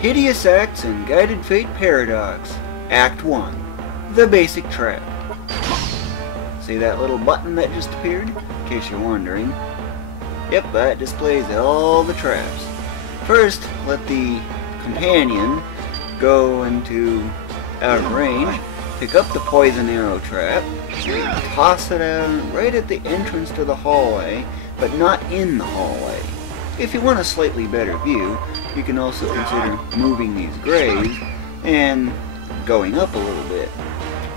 Hideous Acts and Guided Fate Paradox, Act 1, The Basic Trap. See that little button that just appeared? In case you're wondering. Yep, that displays all the traps. First, let the companion go into out of range, pick up the poison arrow trap, and toss it out right at the entrance to the hallway, but not in the hallway. If you want a slightly better view, you can also consider moving these grays and going up a little bit.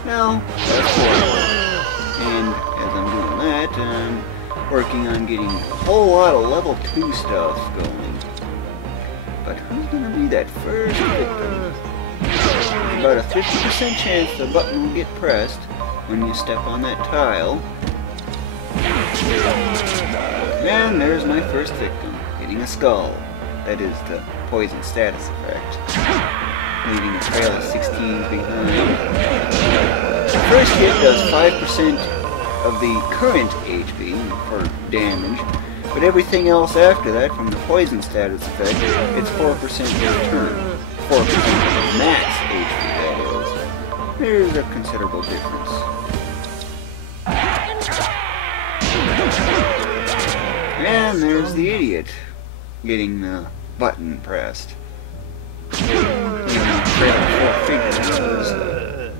Now, that's forward. And as I'm doing that, I'm working on getting a whole lot of level 2 stuff going. But who's going to be that first victim? About a 50% chance the button will get pressed when you step on that tile. And there's my first victim, hitting a skull. That is the poison status effect, leaving a trail of 16s behind. The first hit does 5% of the current HP for damage, but everything else after that, from the poison status effect, it's 4% per turn. 4% of max HP, that is. There's a considerable difference. And there's the idiot getting the button pressed. Four figures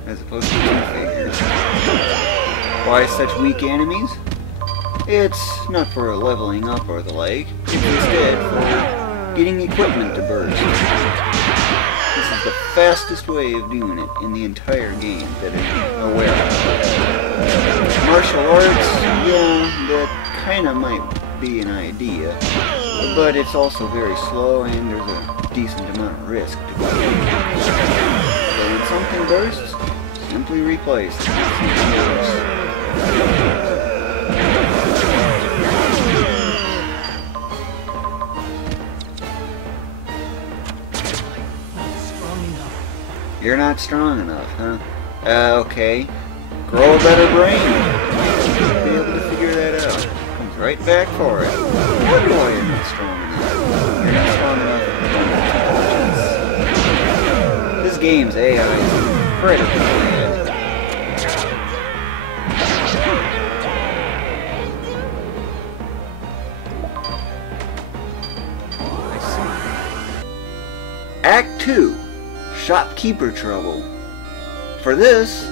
as opposed to 2 figures. Why such weak enemies? It's not for leveling up or the like. It's instead for getting equipment to burst. This is the fastest way of doing it in the entire game that I'm aware of. Martial arts, yeah, that kind of might be an idea, but it's also very slow and there's a decent amount of risk to go. So when something bursts, simply replace it. You're not strong enough, huh? Okay. Grow a better brain. You'll be able to figure that out. Comes right back for it. What do I am not strong enough? You're not strong enough. This game's AI is incredibly bad. Act 2. Shopkeeper trouble. For this,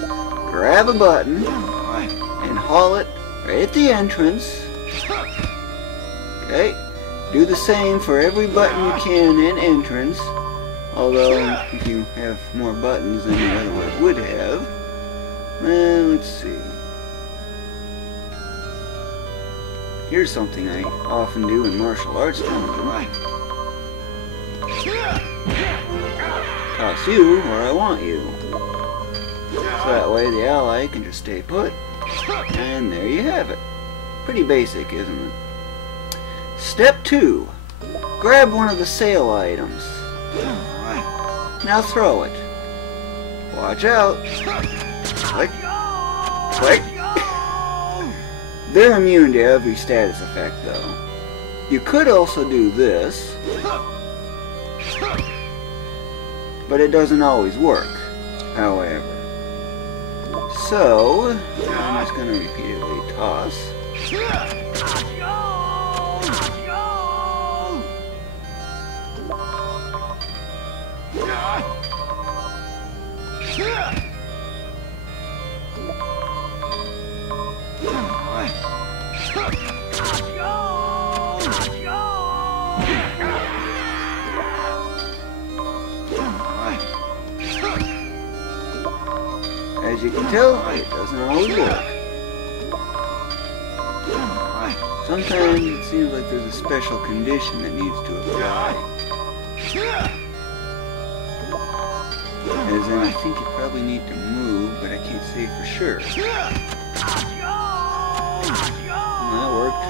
grab a button and haul it right at the entrance. Okay, do the same for every button you can in entrance, although if you have more buttons than you otherwise would have. Let's see. Here's something I often do in martial arts tournaments. Toss you where I want you. So that way the ally can just stay put. And there you have it. Pretty basic, isn't it? Step 2. Grab one of the sale items. Now throw it. Watch out. Click. Click. They're immune to every status effect though. You could also do this, but it doesn't always work, however. So, I'm just going to repeatedly toss. As you can tell, it doesn't always work. Sometimes it seems like there's a special condition that needs to apply. As in, I think you probably need to move, but I can't say for sure. That worked.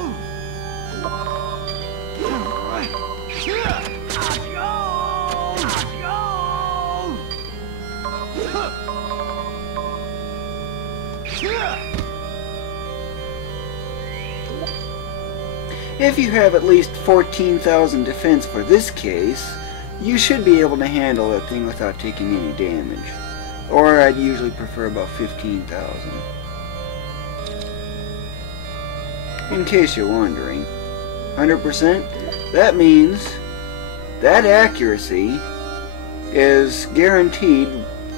If you have at least 14,000 defense for this case, you should be able to handle that thing without taking any damage. Or I'd usually prefer about 15,000. In case you're wondering, 100%, that means that accuracy is guaranteed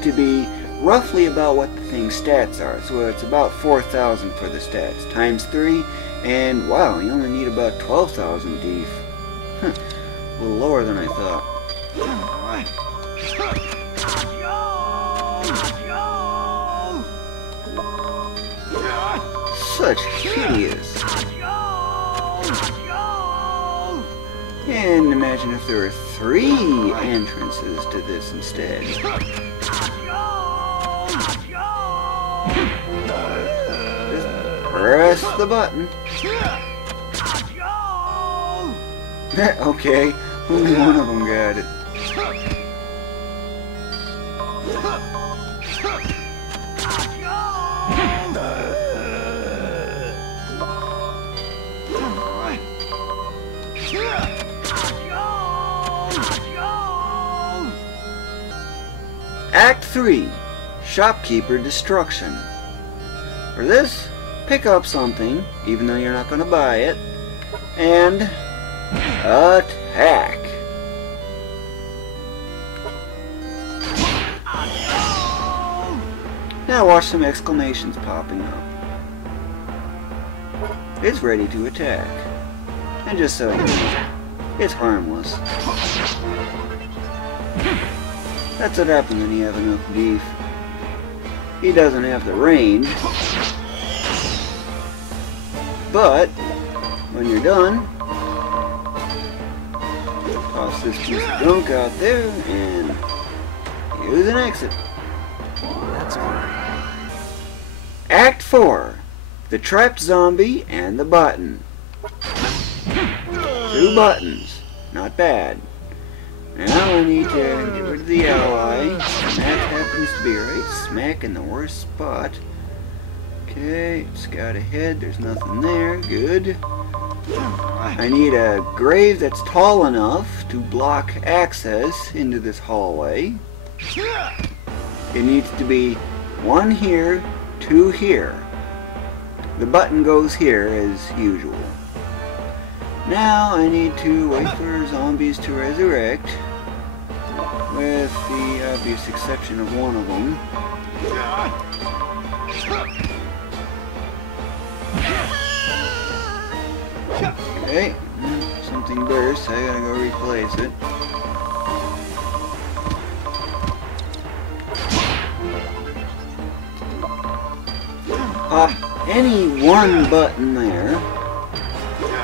to be roughly about what the thing's stats are. So it's about 4,000 for the stats, times 3, and wow, you only need about 12,000 def. A little lower than I thought. Such hideous. And imagine if there were 3 entrances to this instead. Just press the button. Okay, only one of them got it. Act 3, Shopkeeper Destruction. For this, pick up something, even though you're not going to buy it, and attack. Now watch some exclamations popping up. It's ready to attack. And just so you know, it's harmless. That's what happens when you have enough beef. He doesn't have the range. But, when you're done, toss this piece of junk out there and use an exit. That's great. Act 4. The trapped zombie and the button. 2 buttons. Not bad. Now I need to get rid of the ally, and that happens to be right smack in the worst spot. Okay, scout ahead, there's nothing there, good. I need a grave that's tall enough to block access into this hallway. It needs to be 1 here, 2 here. The button goes here as usual. Now I need to wait for zombies to resurrect, with the obvious exception of one of them. Okay, something burst, I gotta go replace it. Any one button there.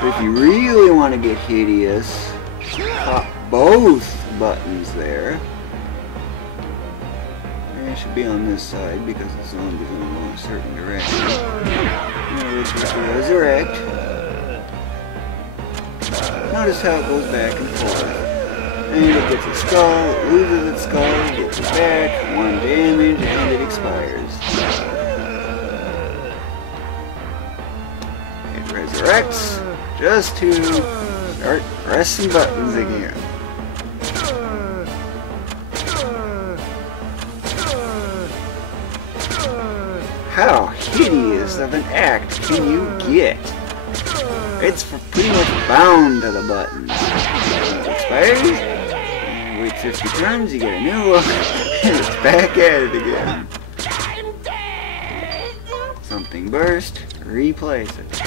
If you really want to get hideous, pop both buttons there. They should be on this side because the zombies only go in a certain direction. Which is to resurrect. Notice how it goes back and forth. And it gets its skull, loses its skull, gets it back, 1 damage, and it expires. It resurrects. Just to start pressing buttons again. How hideous of an act can you get? It's pretty much bound to the buttons. It expires, wait 50 turns, you get a new one, and it's back at it again. Something burst, replace it.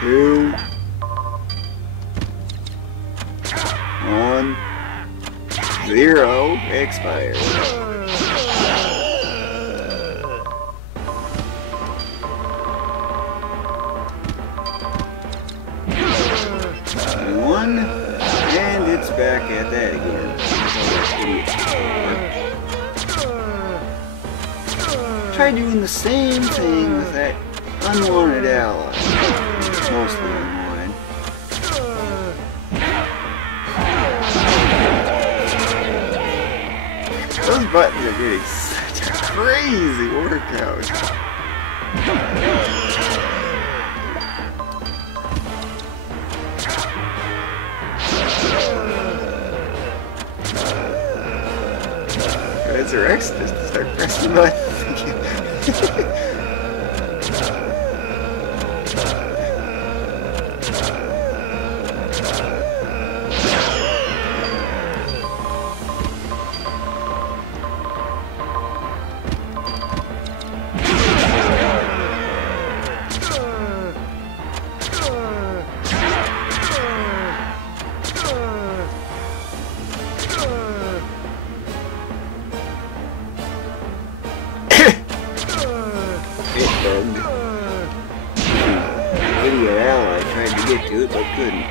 2 1 0 expires. One, and it's back at that again. Try doing the same thing with that unwanted ally. Mostly unwanted. Those buttons are getting such a crazy workout. or X just to start pressing buttons again. Idiot ally tried to get to it but couldn't.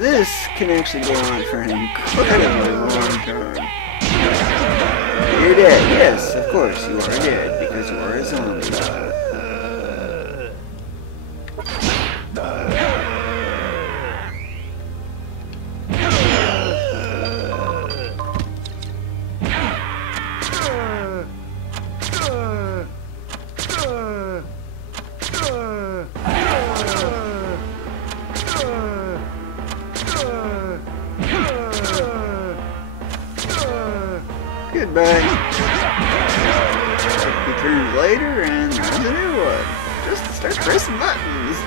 This can actually go on for an incredibly long time. You're dead. Yes, of course you are dead because you are a zombie. Goodbye. He turns later and there's a new one. Just to start pressing buttons.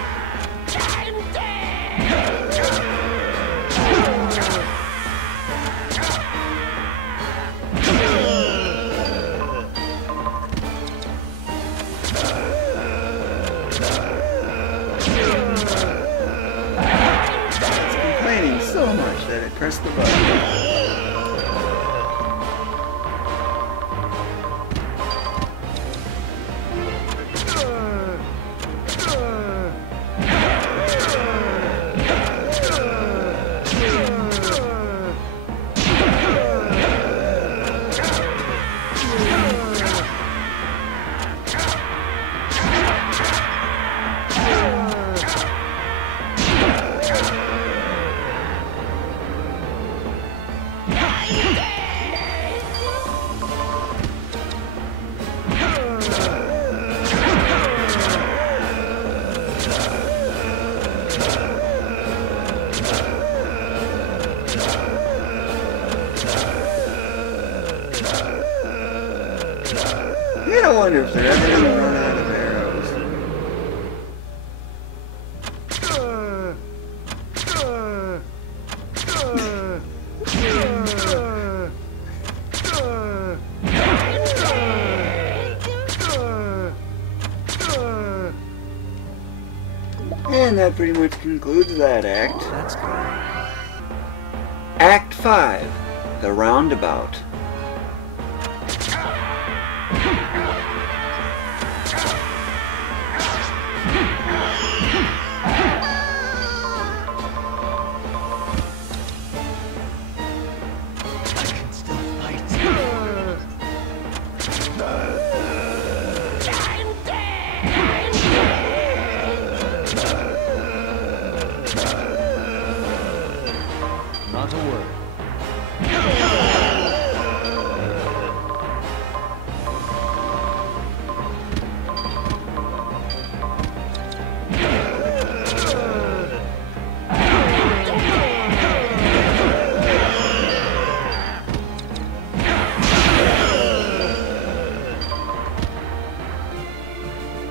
It's complaining so much that it pressed the button. I wonder if they're ever going to run out of arrows. And that pretty much concludes that act. That's good. Act 5, the roundabout. Not a word.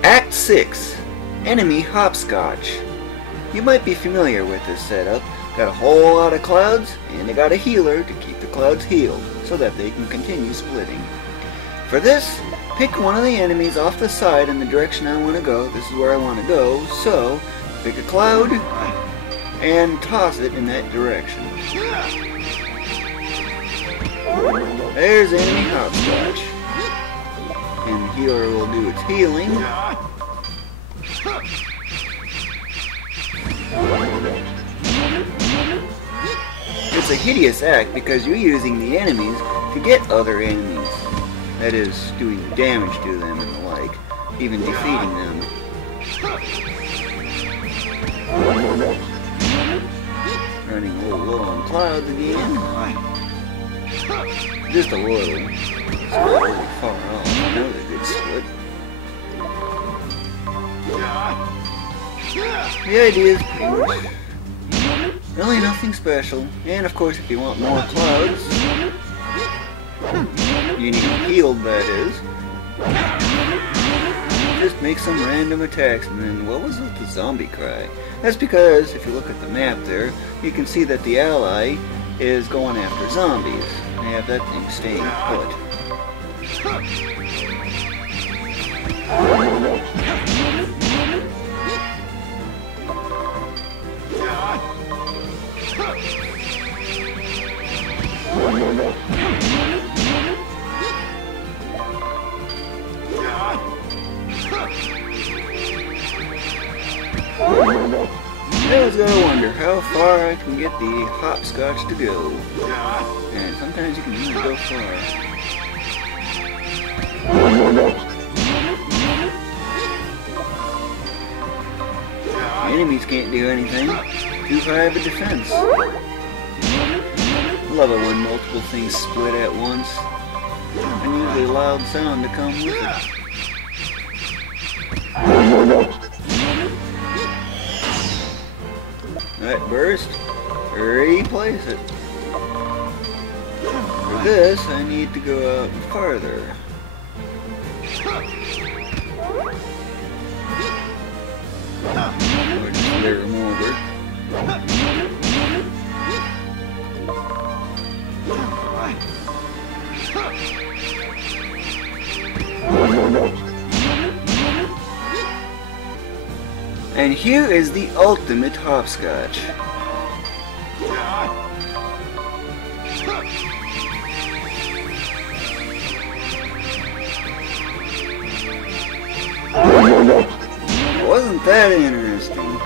Act 6, Enemy Hopscotch. You might be familiar with this setup. Got a whole lot of clouds, and they got a healer to keep the clouds healed, so that they can continue splitting. For this, pick one of the enemies off the side in the direction I want to go. This is where I want to go, so pick a cloud and toss it in that direction. There's enemy hopscotch. And the healer will do its healing. It's a hideous act because you're using the enemies to get other enemies. That is, doing damage to them and the like, even defeating them. Running a little low on clouds again. Just a little. It's not really far off. Another good split. The idea is pretty much really nothing special. And of course, if you want more clouds, You need healed, that is. Just make some random attacks, and then what was with the zombie cry? That's because, if you look at the map there, you can see that the ally is going after zombies. They have that thing staying put. I was gonna wonder how far I can get the hopscotch to go. And sometimes you can really go far. Enemies can't do anything. Too high of a defense. Love it when multiple things split at once. And usually a loud sound to come with it. That burst, replace it. For this, I need to go out farther. Or just clear them over. And here is the ultimate hopscotch. Wasn't that interesting?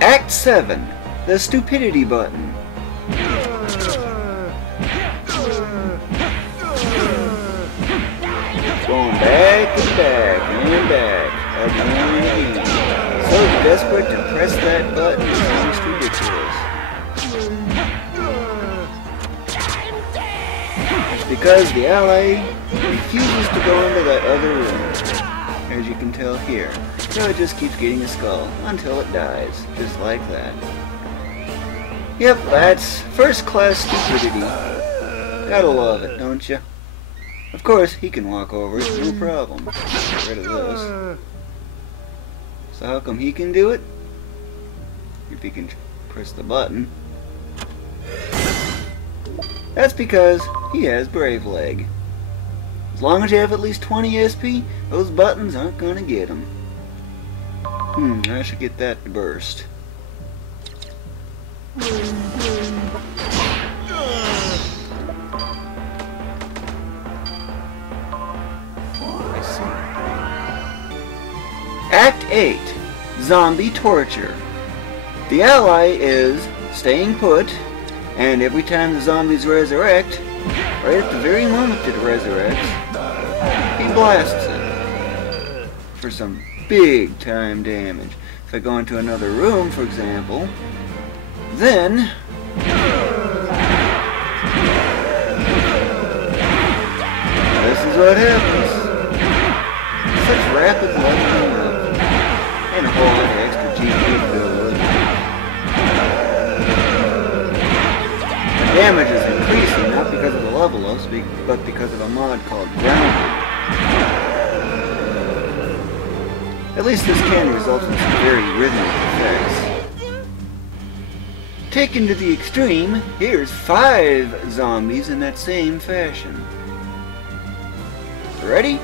Act 7. The stupidity button. Going back and back and back again and again. So desperate to press that button, it's almost ridiculous. It's because the ally refuses to go into that other room, as you can tell here. So it just keeps getting a skull until it dies, just like that. Yep, that's first class stupidity. Gotta love it, don't you? Of course, he can walk over it, no problem. Get rid of this. So how come he can do it? If he can press the button. That's because he has Brave Leg. As long as you have at least 20 SP, those buttons aren't gonna get him. I should get that to burst. Act 8. Zombie Torture. The ally is staying put, and every time the zombies resurrect, right at the very moment it resurrects, he blasts it for some big time damage. If I go into another room, for example, then this is what happens. Such rapid leveling up. And a whole lot of extra GP build. The damage is increasing, not because of the level ups, but because of a mod called Grounded. At least this can result in some very rhythmic effects. Taken to the extreme, here's 5 zombies in that same fashion. Ready?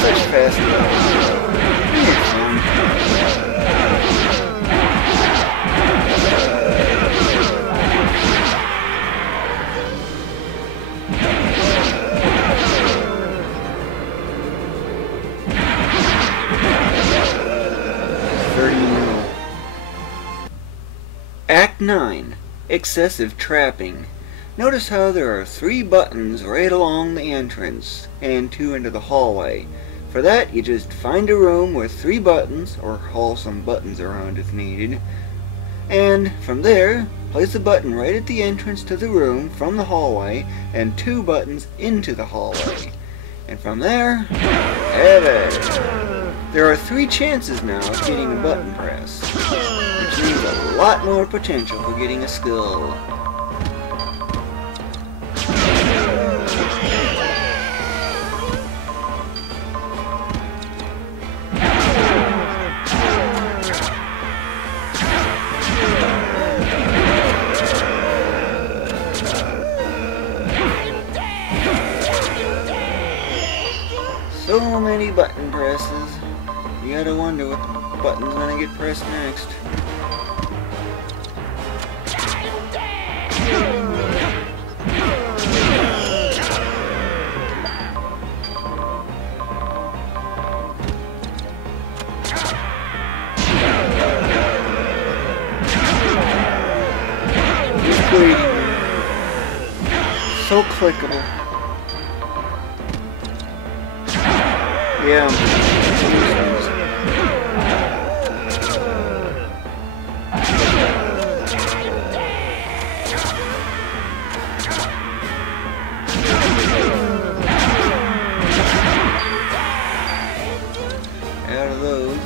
Such fast levels. Act 9. Excessive Trapping. Notice how there are 3 buttons right along the entrance and 2 into the hallway. For that, you just find a room with 3 buttons, or haul some buttons around if needed, And from there, place a button right at the entrance to the room from the hallway, and 2 buttons into the hallway. And from there, have at it. There are 3 chances now of getting a button press, which means a lot more potential for getting a skill. So many button presses. You gotta wonder what button's gonna get pressed next. Just waiting. So clickable. Yeah. Out of those.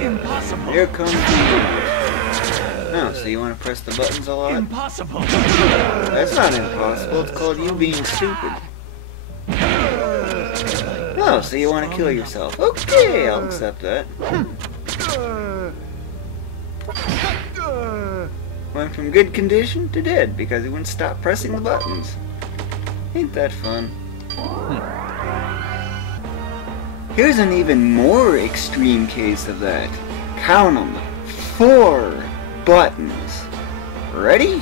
Impossible. Here comes the... Oh, so you want to press the buttons a lot? Impossible. That's not impossible. It's called you being stupid. Oh, so you want to kill yourself. Okay, I'll accept that. Went from good condition to dead because he wouldn't stop pressing the buttons. Ain't that fun? Here's an even more extreme case of that. Count 'em. 4 buttons. Ready?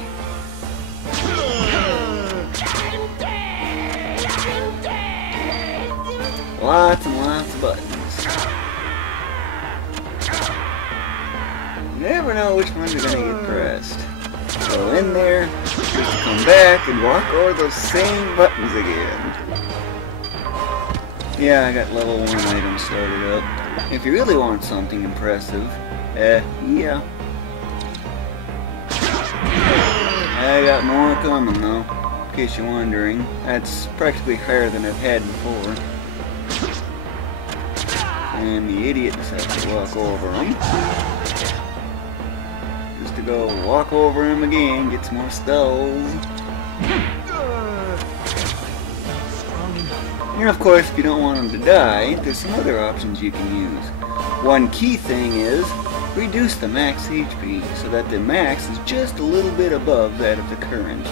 Lots and lots of buttons. You never know which ones are going to get pressed. Go in there, just come back and walk over those same buttons again. Yeah, I got level 1 items started up. If you really want something impressive, yeah. I got more coming though, in case you're wondering. That's practically higher than I've had before. And the idiot decides to walk over him. Just to go walk over him again, get some more skulls. And of course, if you don't want him to die, there's some other options you can use. One key thing is, reduce the max HP so that the max is just a little bit above that of the current.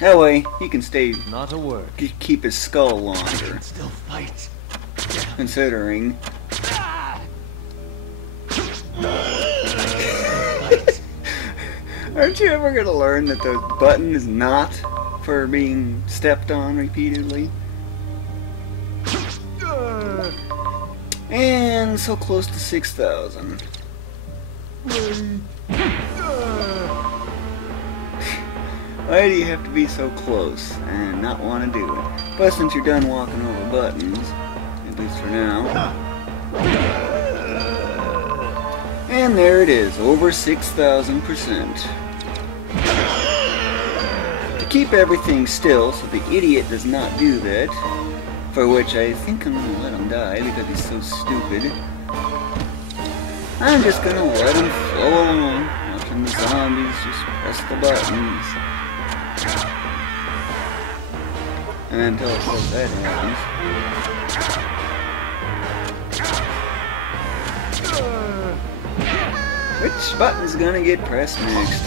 That way, he can stay, Not a word. keep his skull longer. Still fight. Considering. Aren't you ever going to learn that the button is not for being stepped on repeatedly? And so close to 6,000. Why do you have to be so close and not want to do it? But since you're done walking over buttons, at least for now. And there it is, over 6,000%. To keep everything still so the idiot does not do that, for which I think I'm going to let him die because he's so stupid, I'm just going to let him flow along, watching the zombies just press the buttons. And until of course that happens. Which button's gonna get pressed next?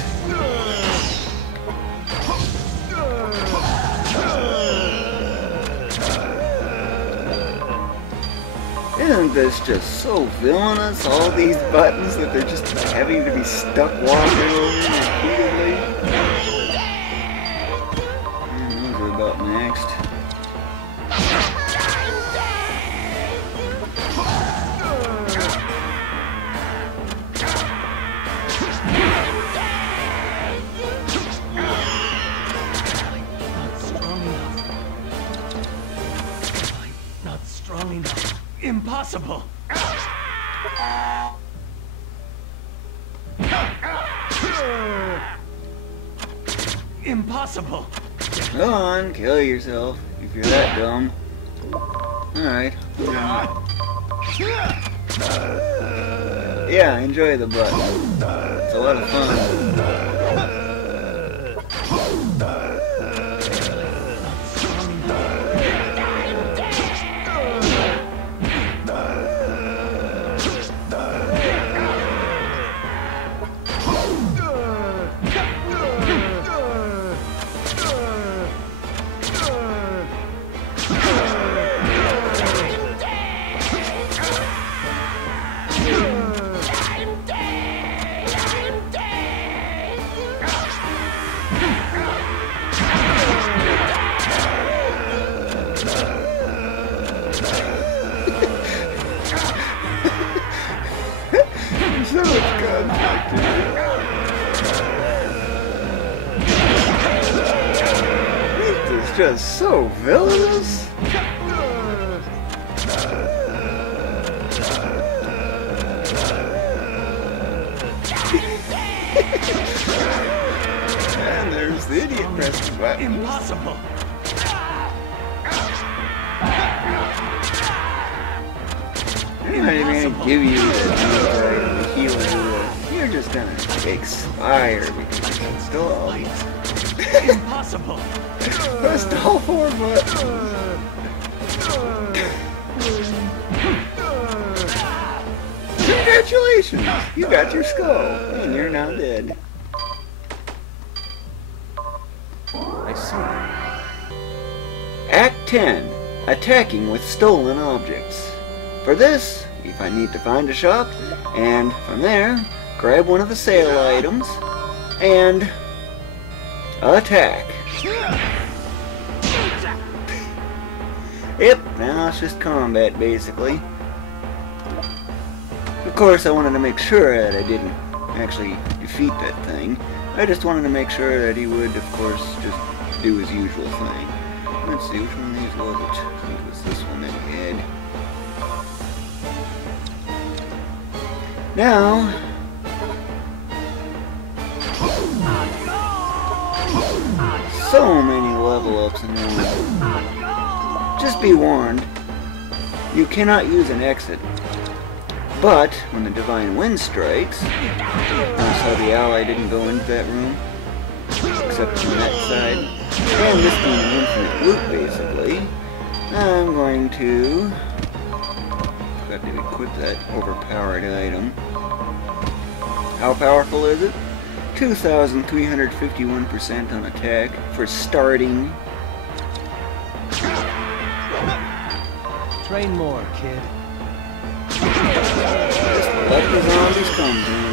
Isn't this just so villainous, all these buttons, that they're just having to be stuck walking over repeatedly? And those are about maxed. Not strong enough. Impossible. Impossible. Go on, kill yourself if you're that dumb. Alright. Yeah, enjoy the butt. It's a lot of fun. So much contact. This is just so villainous. And there's the idiot pressing buttons. Impossible. I'm not even gonna give you the healing. You're just gonna expire because you can still alive. Impossible. Pressed all 4 buttons. Congratulations! You got your skull, and you're now dead. I see. Act 10. Attacking with stolen objects. For this, I need to find a shop, and from there, grab one of the sale items, and attack. Yep, now it's just combat, basically. Of course, I wanted to make sure that I didn't actually defeat that thing. I just wanted to make sure that he would, of course, just do his usual thing. Let's see, which one of these was it? I think it was this one that he had. Now, so many level ups in this. Just be warned, you cannot use an exit. But when the divine wind strikes, notice how the ally didn't go into that room, except from that side. And this being an infinite loop, basically, I'm going to got to equip that overpowered item. How powerful is it? 2,351% on attack for starting. Train more, kid. Just let the zombies come, man.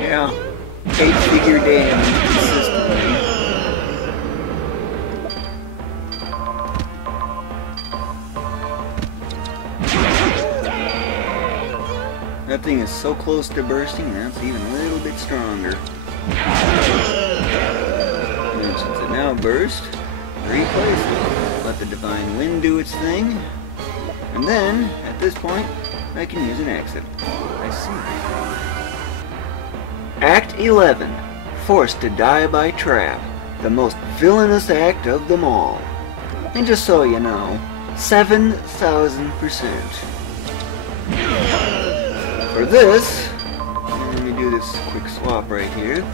Yeah, 8-figure damage consistently. That thing is so close to bursting, that's even a little bit stronger. And since it now burst, replace it. Let the divine wind do its thing. And then, at this point, I can use an exit. I see. Act 11. Forced to die by trap. The most villainous act of them all. And just so you know, 7,000%. For this, let me do this quick swap right here.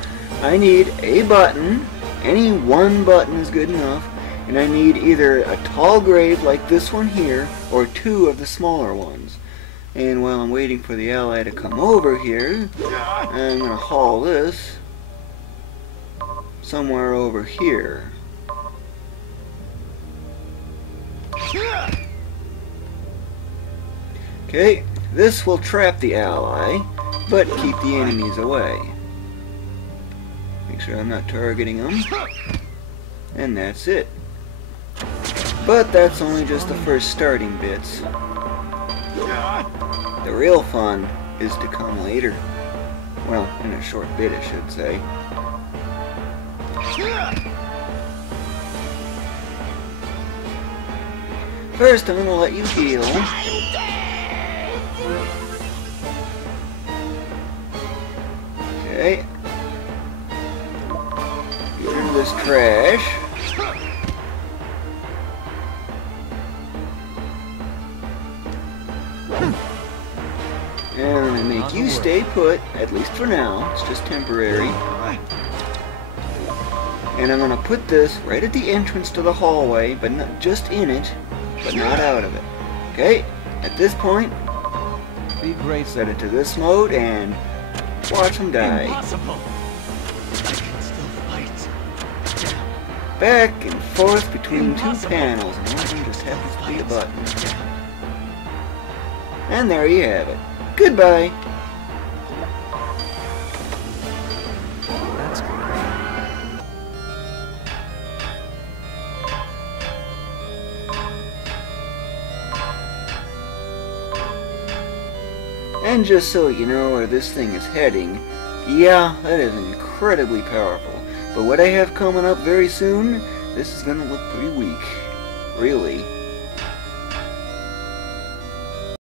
I need a button. Any one button is good enough. And I need either a tall grave like this one here, or 2 of the smaller ones. And while I'm waiting for the ally to come over here, I'm going to haul this somewhere over here. Okay, this will trap the ally, but keep the enemies away. Make sure I'm not targeting them. And that's it. But that's only just the first starting bits. The real fun is to come later. Well, in a short bit, I should say. First, I'm gonna let you heal. Okay. Get rid of this trash. And I'm gonna make you stay put, at least for now. It's just temporary. And I'm gonna put this right at the entrance to the hallway, but not just in it, but not out of it. Okay? At this point, be great. Set it to this mode and watch them die. Impossible. I can still fight. Back and forth between two panels, and one of them just happens to be a button. And there you have it. Goodbye. That's good. And just so you know where this thing is heading, yeah, that is incredibly powerful. But what I have coming up very soon, this is gonna look pretty weak. Really.